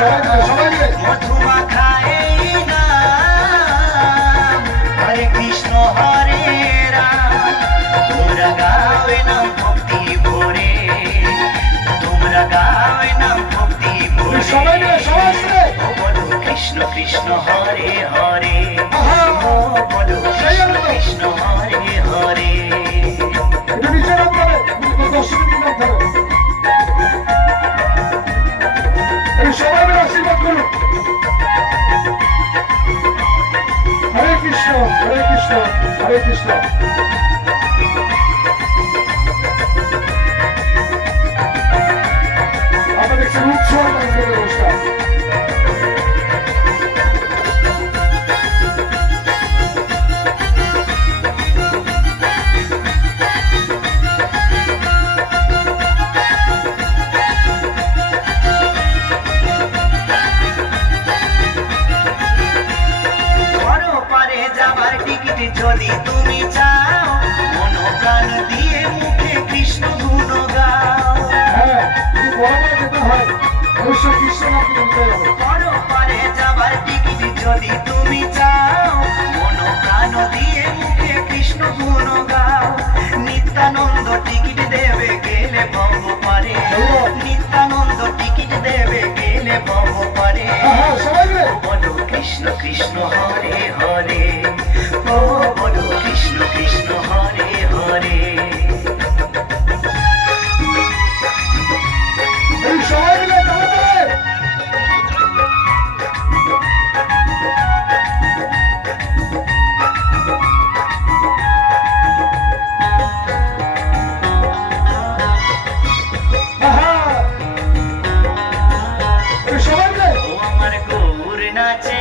মধুমা খায় না হরে কৃষ্ণ হরে রাম তোমরা গাওয়ে নাম ভক্তি ভরে তোমরা গাওয়ে নাম ভক্তি ভরে বলো কৃষ্ণ কৃষ্ণ হরে হরে বলো কৃষ্ণ কৃষ্ণ হরে হরে সবাই মিলে আশীর্বাদ করুন। হরে কৃষ্ণ হরে কৃষ্ণ হরে কৃষ্ণ। আমরা দেখছি উৎসব অনুষ্ঠান। যদি তুমি চাও মন প্রাণ দিয়ে মুখে কৃষ্ণ গুণ গাও পরে যাবার টিকিট যদি তুমি চাও মন প্রাণ দিয়ে মুখে কৃষ্ণ গুণ গাও নিত্যানন্দ টিকিট দেবে গেলে ভব পারে নিত্যানন্দ টিকিট দেবে গেলে ভব পারে বলো কৃষ্ণ কৃষ্ণ হরে হরে বলো কৃষ্ণ কৃষ্ণ হরে হরে আমার গৌর নাচে